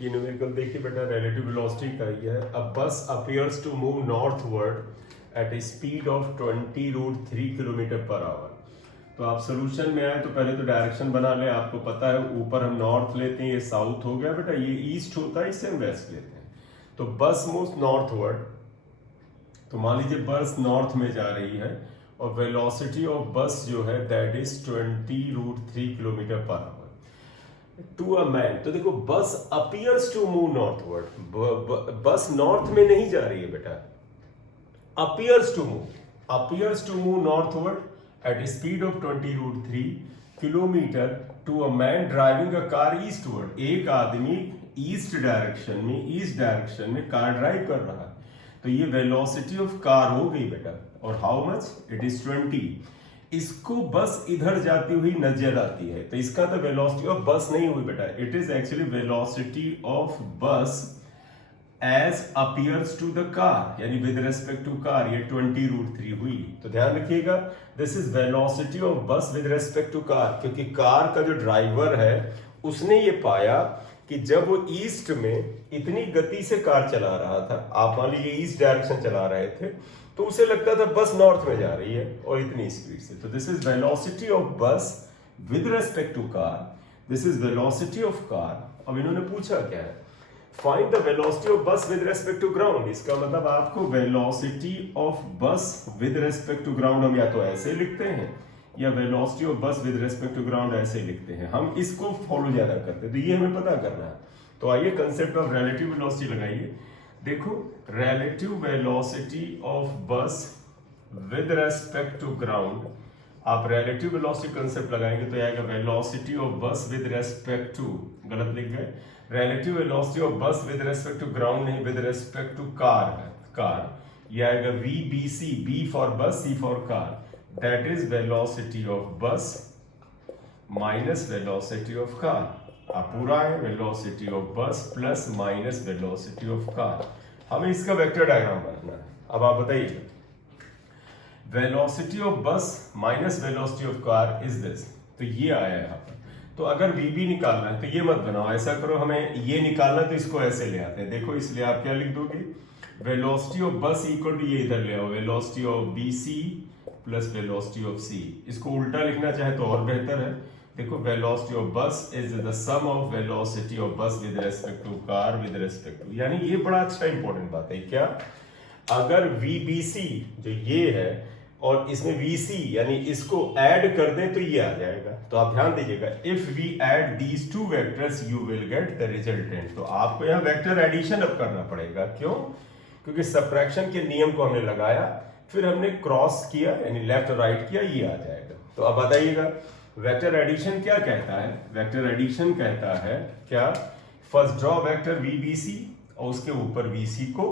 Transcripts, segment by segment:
ये न्यूमेरिकल देखिए बेटा, रिलेटिव वेलोसिटी का ये है। A bus appears to move northward at a speed of 20√3 kilometre per hour. तो आप सोल्यूशन में आए तो पहले तो डायरेक्शन बना लें। आपको पता है ऊपर हम नॉर्थ लेते हैं, ये साउथ हो गया बेटा, ये ईस्ट होता है, इससे हम वेस्ट लेते हैं। तो बस मूव्स नॉर्थवर्ड, तो मान लीजिए बस नॉर्थ में जा रही है और वेलोसिटी ऑफ बस जो है that is 20√3 kilometre per hour to a man. तो देखो bus appears to move northward, bus north में नहीं जा रही है बेटा, appears to move northward at speed of 20√3 kilometre to a man driving a car eastward. एक आदमी ईस्ट डायरेक्शन में कार ड्राइव कर रहा है। तो ये वेलोसिटी ऑफ कार हो गई बेटा, और हाउ मच, इट इज 20। इसको बस इधर जाती हुई नजर आती है, तो इसका तो वेलोसिटी ऑफ बस नहीं हुई बेटा, it is actually velocity of bus as appears to the car, यानी विद रेस्पेक्ट टू कार, ये 20√3 हुई। तो ध्यान रखिएगा, this is velocity of bus with respect to car, क्योंकि कार का जो ड्राइवर है उसने ये पाया कि जब वो ईस्ट में इतनी गति से कार चला रहा था, आप मान लीजिए ईस्ट डायरेक्शन चला रहे थे, तो उसे लगता था बस नॉर्थ में जा रही है और इतनी स्पीड से। तो this is velocity of bus with respect to car, this is velocity of car. अब इन्होंने पूछा क्या है, find the velocity of bus with respect to ground. इसका मतलब आपको velocity of bus with respect to ground हम या तो ऐसे लिखते हैं या velocity of bus with respect to ground ऐसे लिखते हैं, हम इसको फॉलो ज्यादा करते हैं, तो ये हमें पता करना है। तो आइए कंसेप्ट ऑफ रिलेटिव वेलोसिटी लगाइए। देखो relative velocity of bus with respect to ground, आप रिलेटिव वेलोसिटी कंसेप्ट लगाएंगे तो आएगा velocity of bus with respect to, गलत लिख गए, relative velocity of bus with respect to ground नहीं, विद रेस्पेक्ट टू कार है, कार, ये आएगा VBC, B फॉर बस, C for car, that is velocity of बस माइनस वेलोसिटी ऑफ कार। आप पूरा है वेलोसिटी ऑफ बस plus minus velocity of car. हमें इसका वेक्टर डायग्राम बनाना है। अब आप बताइए, वेलोसिटी ऑफ बस minus velocity of car is this, तो ये आया यहाँ पर। तो अगर VB निकालना है तो ये मत बनाओ, ऐसा करो, हमें ये निकालना तो इसको ऐसे ले आते हैं। देखो इसलिए आप क्या लिख दोगे, वेलोसिटी ऑफ बस इक्वल टू, ये इधर ले आओ, velocity of BC plus velocity of C। इसको उल्टा लिखना चाहे तो और बेहतर है। देखो velocity of bus is the sum of velocity of bus with respect to car with respect to, यानी ये बड़ा अच्छा इंपॉर्टेंट बात है क्या, अगर VBC जो ये है और इसमें VC यानी इसको ऐड कर दें तो ये आ जाएगा। तो आप ध्यान दीजिएगा, if we add these two vectors you will get the resultant. तो आपको यहाँ वेक्टर एडिशन अब करना पड़ेगा, क्यों, क्योंकि सबट्रैक्शन के नियम को हमने लगाया, फिर हमने क्रॉस किया यानी लेफ्ट और राइट किया, ये आ जाएगा। तो अब बताइएगा वेक्टर एडिशन क्या कहता है, वेक्टर एडिशन कहता है क्या, फर्स्ट ड्रॉ वेक्टर VBC और उसके ऊपर VC को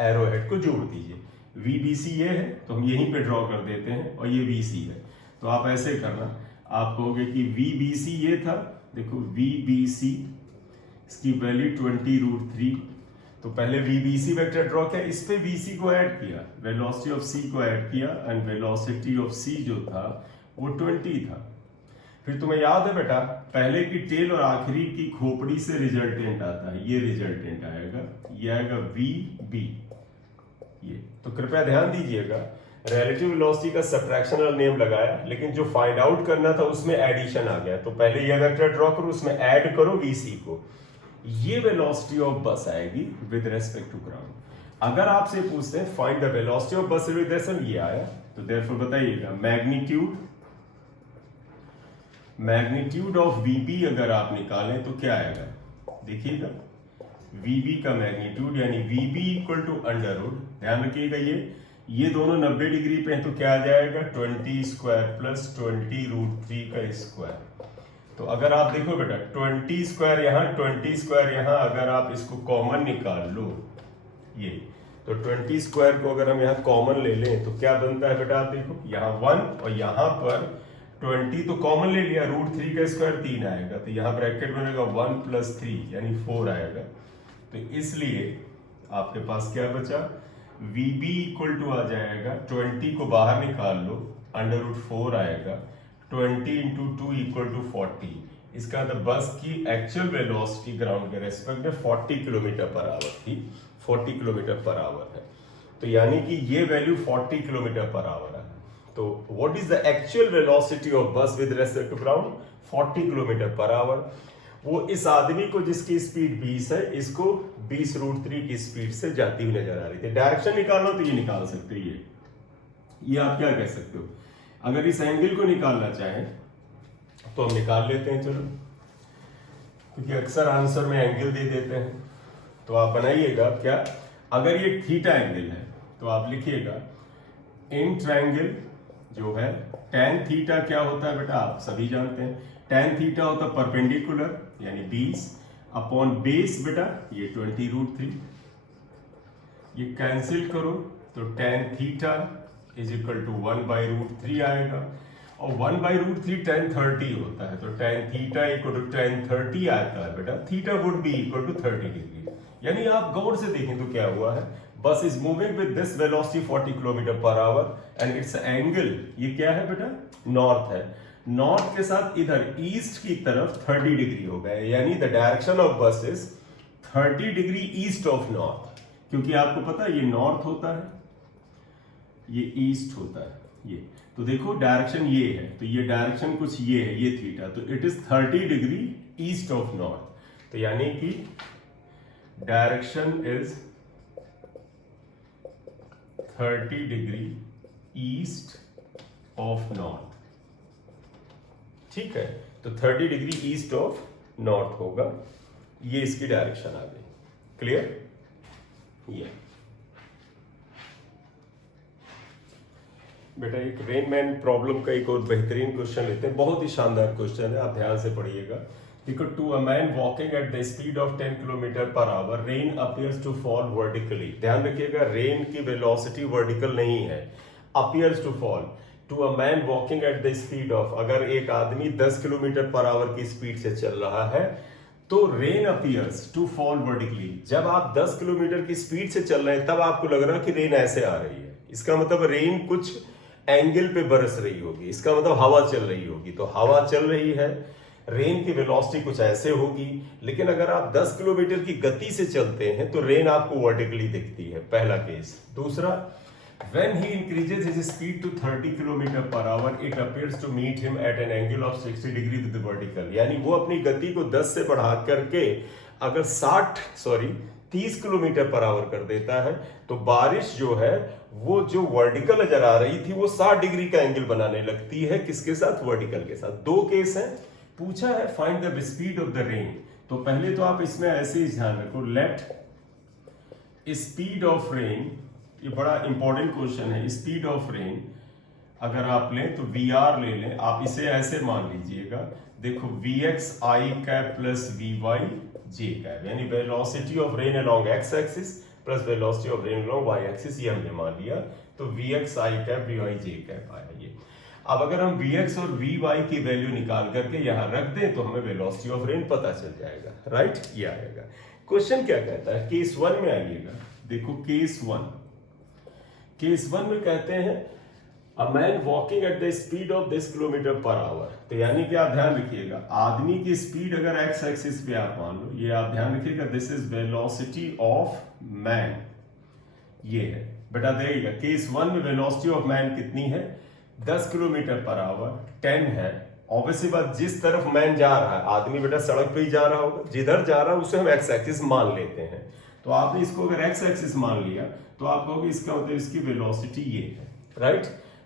एरो हेड को जोड़ दीजिए। VBC ये है तो हम यहीं पे ड्रॉ कर देते हैं और ये VC है, तो आप ऐसे करना, आप कहोगे कि VBC ये था, देखो VBC इसकी वैल्यू 20√3, तो पहले VBC वेक्टर ड्रॉ किया, इस पे VC को ऐड किया, वेलोसिटी ऑफ C को ऐड किया एंड वेलोसिटी ऑफ C जो था वो 20 था। फिर तुम्हें याद है बेटा, पहले की टेल और आखिरी की खोपड़ी से रिजल्टेंट आता है, ये रिजल्टेंट आएगा, ये आएगा VB ये। तो कृपया ध्यान दीजिएगा, रिलेटिव वेलोसिटी का सबट्रैक्शनल नेम लगाया, लेकिन जो फाइंड आउट करना था उसमें एडिशन आ गया। तो पहले ये वेक्टर ड्रॉ करो, उसमें ऐड करो VC को, ये वेलोसिटी ऑफ बस आएगी विद रेस्पेक्ट टू ग्राउंड। अगर आपसे पूछते हैं find the velocity of bus with respect, ये आया, तो देयरफॉर बताइएगा मैग्नीट्यूड ऑफ VB अगर आप निकालें तो क्या आएगा, देखिएगा VB का मैग्नीट्यूड यानी VB equal to under root, ध्यान रखिएगा ये दोनों 90 डिग्री पे हैं, तो क्या आ जाएगा 20 स्क्वायर प्लस 20√3 का स्क्वायर। तो अगर आप देखो बेटा 20 स्क्वायर यहाँ 20 स्क्वायर यहाँ, अगर आप इसको कॉमन निकाल लो ये, तो 20 स्क्वायर को अगर हम यहाँ कॉमन ले लें तो क्या बनता है बेटा, आप देखो यहाँ 1 और यहाँ पर 20 तो कॉमन ले लिया, √3 का स्क्वायर 3 आएगा, तो यहाँ ब्रैकेट बनेगा 1 + 3 यानी 4 आएगा। तो इसलिए आपके पास क्या बचा, VB इक्वल टू आ जाएगा, 20 को बाहर निकाल लो, √4 आएगा, 20 × 2 = 40, इसका मतलब बस की एक्चुअल वेलोसिटी ग्राउंड के रेस्पेक्ट में 40 किलोमीटर पर आवर थी, 40 किलोमीटर पर आवर है। तो यानी कि ये वैल्यू 40 किलोमीटर पर आवर है। तो what is the actual velocity of bus with respect to ground? 40 kilometre per hour. वो इस आदमी को जिसकी स्पीड 20 है, इसको 20√3 की स्पीड से जाती हुई नजर आ रही थी। डायरेक्शन निकालना तो ये निकाल सकते हैं, ये आप क्या कह सकते हो? अगर इस एंगल को निकालना चाहें तो हम निकाल लेते हैं, चलो, क्योंकि अक्सर आंसर में एंगल दे देते हैं। तो आप बनाइएगा क्या, अगर ये थीटा एंगल है तो आप लिखिएगा इन ट्रायंगल जो है tan थीटा क्या होता है बेटा, आप सभी जानते हैं। tan थीटा होता है परपेंडिकुलर यानी 20 अपॉन बेस बेटा ये 20√3। ये कैंसिल करो तो tan theta is equal to 1/√3 आएगा, और 1/√3 tan 30 होता है। तो tan theta equal to tan 30 आता है बेटा, theta would be equal to 30 degree. यानी आप गौर से देखें तो क्या हुआ है, बस is moving with this velocity 40 kilometre per our and it's angle, ये क्या है बेटा, नॉर्थ है। नॉर्थ के साथ इधर ईस्ट की तरफ 30 डिग्री हो गए, यानी the direction of bus is 30 degree east of north. क्योंकि आपको पता है ये नॉर्थ होता है, ये ईस्ट होता है, ये तो देखो डायरेक्शन ये है, तो ये डायरेक्शन कुछ ये है, ये थीटा, तो it is 30 degree east of north. तो यानी कि direction is 30 degree east of north. ठीक है, तो 30 डिग्री ईस्ट ऑफ नॉर्थ होगा, ये इसकी डायरेक्शन आ गई। क्लियर? ये बेटा एक रेनमैन प्रॉब्लम का एक और बेहतरीन क्वेश्चन लेते हैं, बहुत ही शानदार क्वेश्चन है, आप ध्यान से पढ़िएगा। देखो, to a man walking at the speed of 10 kilometre per hour rain appears to fall vertically. ध्यान रखिएगा, रेन की वेलोसिटी वर्टिकल नहीं है, appears to fall. To a man walking at the speed of, अगर एक आदमी 10 किलोमीटर पर आवर की speed से चल रहा है तो rain appears to fall vertically. जब आप 10 किलोमीटर की स्पीड से चल रहे हैं तब आपको लग रहा है कि रेन ऐसे आ रही है, इसका मतलब रेन कुछ एंगल पे बरस रही होगी, इसका मतलब हवा चल रही होगी। तो हवा चल रही है, रेन की वेलोसिटी कुछ ऐसे होगी। लेकिन अगर आप 10 किलोमीटर की गति से चलते हैं तो रेन आपको वर्टिकली दिखती है, पहला केस। दूसरा, when he increases his speed to 30 kilometre per our it appears to meet him at an angle of 60 degree with the vertical। यानी वो अपनी गति को 10 से बढ़ा करके अगर 30 किलोमीटर पर आवर कर देता है तो बारिश जो है वो जो वर्टिकल नजर आ रही थी वो 60 डिग्री का एंगल बनाने लगती है, किसके साथ, वर्टिकल के साथ। दो केस हैं, पूछा है find the speed of the rain. तो पहले तो आप इसमें ऐसे ही ध्यान रखो, लेट स्पीड ऑफ रेन, ये बड़ा इंपॉर्टेंट क्वेश्चन है। स्पीड ऑफ रेन अगर आप लें तो वी आर ले लें, आप इसे ऐसे मान लीजिएगा, देखो Vx I cap plus Vy J cap, यानी velocity of rain along x axis plus velocity of rain along Y axis, ये हमने मान लिया। तो Vx I cap Vy J cap आया ये। अब अगर हम Vx और Vy की वैल्यू निकाल करके यहां रख दें तो हमें वेलोसिटी ऑफ रेन पता चल जाएगा, राइट? ये आएगा। क्वेश्चन क्या कहता है, केस 1 में आइएगा, देखो केस 1 में कहते हैं अ man walking at the speed of 10 kilometre per hour. तो यानी कि आप ध्यान रखिएगा, आदमी की स्पीड अगर एक्स एक्सिस पे आप मान लो, ये आप ध्यान रखिएगा, this is velocity of man, ये है बेटा। देखिएगा केस 1 में वेलोसिटी ऑफ मैन कितनी है, 10 किलोमीटर पर आवर, 10 है। ऑब्वियसली बात, जिस तरफ मैन जा रहा है, आदमी बेटा सड़क पे ही जा रहा होगा, जिधर जा रहा है उसे हम एक्स एक्सिस मान लेते हैं। तो आपने इसको अगर एक्स एक्सिस मान लिया तो आप कहोगे इसका मतलब इसकी वेलोसिटी ये है, राइट?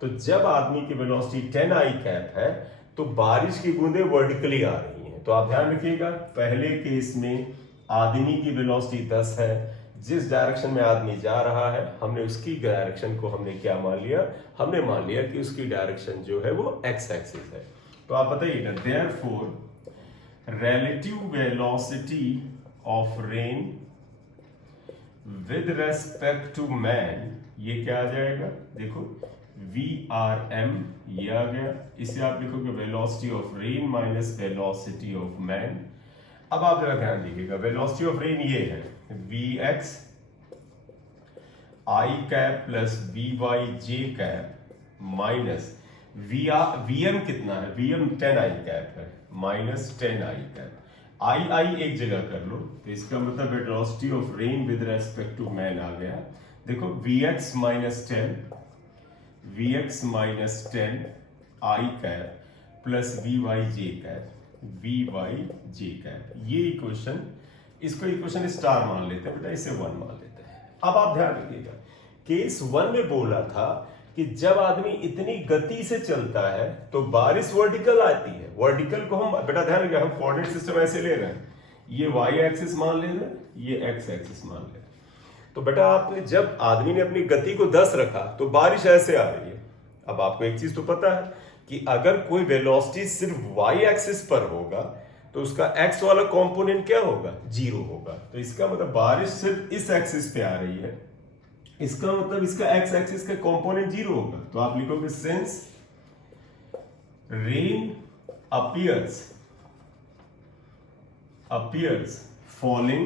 तो जब आदमी की वेलोसिटी 10 I कैप है तो बारिश की बूंदें वर्टिकली आ रही हैं। तो आप ध्यान रखिएगा, पहले केस में आदमी की वेलोसिटी 10 है, जिस डायरेक्शन में आदमी जा रहा है हमने उसकी डायरेक्शन को हमने क्या मान लिया, हमने मान लिया कि उसकी डायरेक्शन जो है वो एक्स एक्सिस है। तो आप बताइएगा, therefore relative velocity of rain with respect to man, ये क्या आ जाएगा, देखो VRM, ये आ गया। इसे आप लिखोगे velocity of rain minus velocity of man. अब आप जरा ध्यान दीजिएगा, वेलोसिटी ऑफ रेन ये है Vx I cap plus Vy J cap minus V M कितना है, वी एम 10 आई कैप है, माइनस 10 आई कैप, आई एक जगह कर लो, तो इसका मतलब velocity of rain with respect to man आ गया। देखो V x minus 10 I cap plus we Y J cap, ये इक्वेशन, इसको इक्वेशन स्टार मान लेते हैं बेटा, इसे 1 मान लेते हैं। अब आप ध्यान रखिएगा, केस 1 में बोला था कि जब आदमी इतनी गति से चलता है तो बारिश वर्टिकल आती है। वर्टिकल को हम बेटा ध्यान रखिए, हम कोऑर्डिनेट सिस्टम ऐसे ले रहे हैं, ये वाई एक्सिस मान ले रहे हैं, ये एक्स एक्सिस मान ले रहे हैं। तो बेटा आपने जब आदमी ने अपनी गति को 10 रखा तो बारिश ऐसे आ रही है। अब आपको एक चीज तो पता है कि अगर कोई वेलोसिटी सिर्फ वाई एक्सिस पर होगा तो उसका एक्स वाला कंपोनेंट क्या होगा, 0 होगा। तो इसका मतलब बारिश सिर्फ इस एक्सिस पे आ रही है, इसका मतलब इसका एक्स एक्सिस का कंपोनेंट 0 होगा। तो आप लिखोगे since rain appears falling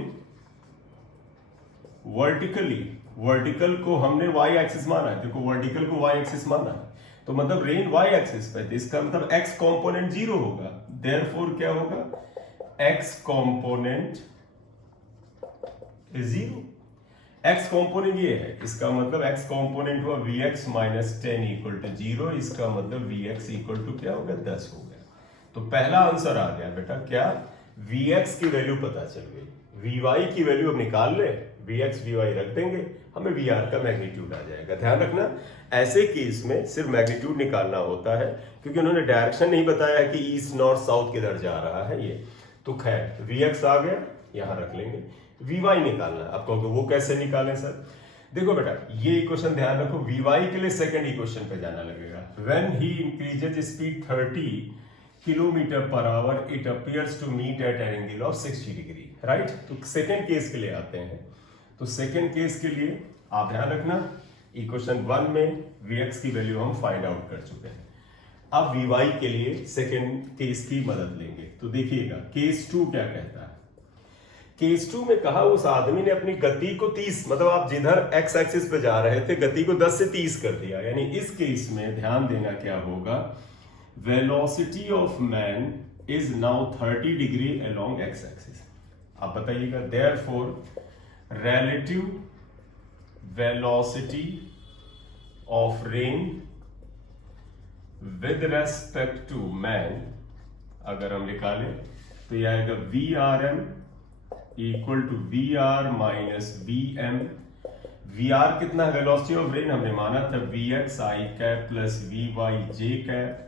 vertically, vertical को हमने वाई एक्सिस माना है, देखो वर्टिकल को वाई एक्सिस माना है, तो मतलब रेन वाई एक्सिस पे, इसका मतलब एक्स कंपोनेंट 0 होगा। देयरफॉर क्या होगा, x component is 0। X component ये है, इसका मतलब एक्स कंपोनेंट हुआ v x minus 10 equal to 0, इसका मतलब वी एक्स इक्वल टू क्या होगा, 10 हो गया। तो पहला आंसर आ गया बेटा, क्या, वी एक्स की वैल्यू पता चल गई। वी वाई की वैल्यू अब निकाल ले, वी एक्स वी वाई रख देंगे, हमें वी आर का मैग्नीट्यूड आ जाएगा। ध्यान रखना, ऐसे केस में सिर्फ मैग्नीट्यूड निकालना होता है, क्योंकि उन्होंने डायरेक्शन नहीं बताया कि ईस्ट नॉर्थ साउथ किधर जा रहा है ये। तो खैर वी एक्स आ गया, यहां रख लेंगे। वी वाई निकालना है, आप कहोगे वो कैसे निकालें सर। देखो बेटा, ये इक्वेशन ध्यान रखो, वी वाई के लिए सेकंड इक्वेशन पे जाना लगेगा। When he increases speed 30 kilometre per hour it appears to meet at an angle of 60 degree, right. तो सेकंड केस के लिए आते हैं। तो सेकंड केस के लिए आप ध्यान रखना, इक्वेशन 1 में वी एक्स की वैल्यू हम फाइंड आउट कर चुके हैं। अब वी वाई के लिए सेकंड केस की मदद लेंगे। तो देखिएगा केस 2 क्या कहता है। केस 2 में कहा उस आदमी ने अपनी गति को 30, मतलब आप जिधर एक्स एक्सिस पे जा रहे थे गति को 10 से 30 कर दिया। यानी इस केस में ध्यान देना क्या होगा, velocity of man is now 30 degree along x axis. आप बताइएगा, therefore relative velocity of rain with respect to man, अगर हम निकालें तो यह आएगा v r m equal to v r minus we m. V r कितना है, वेलोसिटी ऑफ रेन हमने माना था v x i cap plus we Y J cap,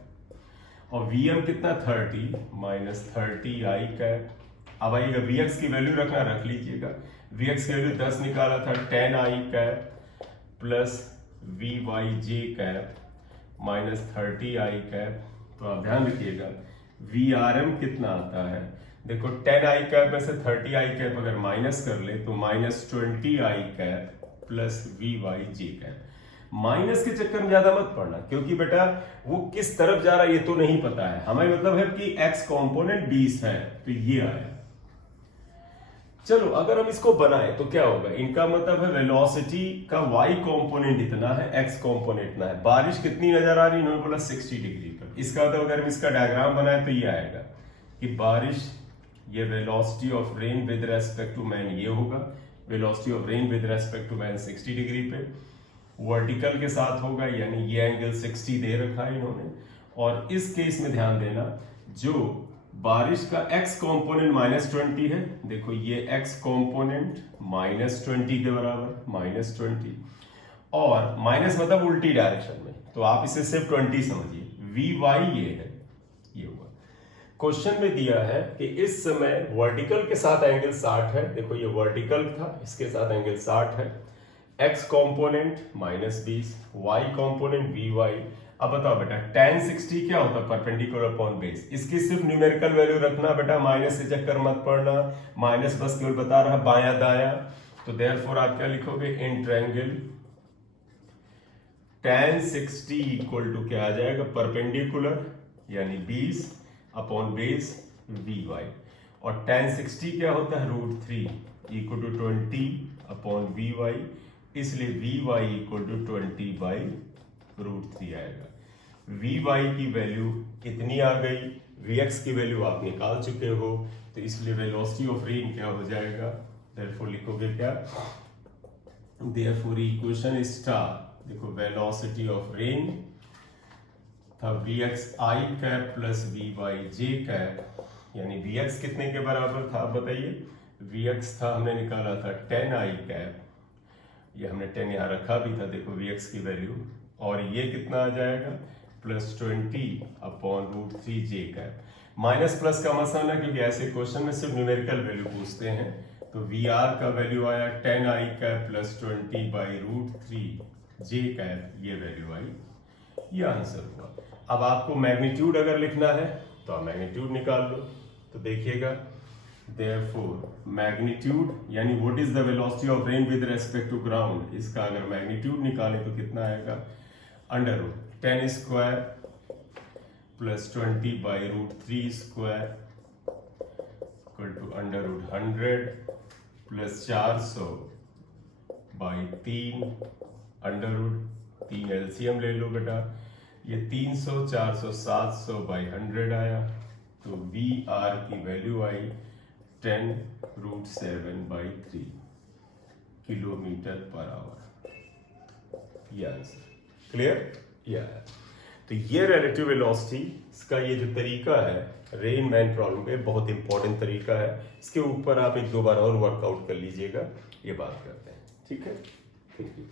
और वी एम कितना 30 माइनस 30 आई कैप। अब आइएगा वी एक्स की वैल्यू रखना, रख लीजिएगा। वी एक्स की वैल्यू 10 निकाला था, 10 I cap plus we Y J cap minus 30 I cap. तो आप ध्यान रखिएगा वी आर एम कितना आता है, देखो 10 आई कैप में से 30 आई कैप अगर माइनस कर ले तो minus 20 i cap plus we Y J cap. Minus के चक्कर में ज्यादा मत पड़ना, क्योंकि बेटा वो किस तरफ जा रहा है ये तो नहीं पता है हमें, मतलब है कि एक्स कंपोनेंट 20 है तो ये आया। चलो अगर हम इसको बनाए तो क्या होगा, इनका मतलब है वेलोसिटी का y कंपोनेंट इतना है, x कंपोनेंट इतना है। बारिश कितनी नजर आ रही है, इन्होंने बोला 60 डिग्री पर। इसका मतलब अगर हम इसका डायग्राम बनाए तो ये आएगा कि बारिश, ये velocity of rain with respect to man ये होगा, velocity of rain with respect to man 60 degree पे वर्टिकल के साथ होगा, यानी ये एंगल 60 दे रखा है इन्होंने। और इस केस में ध्यान देना, जो बारिश का x कंपोनेंट -20 है, देखो ये x कंपोनेंट -20 के बराबर, -20, और माइनस मतलब उल्टी डायरेक्शन में, तो आप इसे सिर्फ 20 समझिए। वी वाई ये है, ये हुआ। क्वेश्चन में दिया है कि इस समय वर्टिकल के साथ एंगल 60 है, देखो ये वर्टिकल था, इसके साथ एंगल 60 है। x component -20, y component v y. अब बताओ बेटा tan 60 क्या होता है, परपेंडिकुलर अपॉन बेस। इसकी सिर्फ न्यूमेरिकल वैल्यू रखना बेटा, माइनस से चक्कर मत पड़ना, माइनस बस केवल बता रहा बायां दायां। तो देयरफॉर आप क्या लिखोगे, in triangle tan 60 equal to क्या आ जाएगा, परपेंडिकुलर यानी 20 अपॉन बेस वी वाई। और tan 60 क्या होता है, √3 equal to 20 upon V Y, इसलिए V Y equal to 20 by √3 आएगा। वी वाई की वैल्यू कितनी आ गई, वी एक्स की वैल्यू आप निकाल चुके हो, तो इसलिए वेलोसिटी ऑफ रेन क्या हो जाएगा, देयरफॉर लिखोगे क्या, देयरफॉर इक्वेशन स्टार, देखो वेलोसिटी ऑफ रेन था v x i cap plus we Y J cap, यानी वी एक्स कितने के बराबर था आप बताइए, वी एक्स था हमने निकाला था 10 आई कैप, ये हमने 10 यहाँ रखा भी था, देखो वी एक्स की वैल्यू, और ये कितना आ जाएगा plus 20 upon root 3 J cap. Minus plus का मसला ना, क्योंकि ऐसे क्वेश्चन में सिर्फ न्यूमेरिकल वैल्यू पूछते हैं, तो वी आर का वैल्यू आया 10 I cap plus 20 by root 3 J cap, ये वैल्यू आई, ये आंसर हुआ। अब आपको मैग्नीट्यूड अगर लिखना है तो आप मैग्नीट्यूड निकाल लो, तो देखिएगा therefore मैग्नीट्यूड यानी what is the velocity of rain with respect to ground, इसका अगर मैग्नीट्यूड निकालें तो कितना आएगा, under root 10 square plus 20 by root 3 square equal to under root 100 plus 400 by 3 under root 3, LCM ले लो बेटा, ये 300 400 700 बाई 100 आया, तो वी आर की वैल्यू आई 10 root 7 by 3 kilometre per hour, ये आंसर क्लियर। या तो ये रिलेटिव वेलोसिटी, इसका ये जो तरीका है रेन मैन प्रॉब्लम का, बहुत इंपॉर्टेंट तरीका है, इसके ऊपर आप एक दो बार और वर्कआउट कर लीजिएगा, ये बात करते हैं, ठीक है, थैंक यू।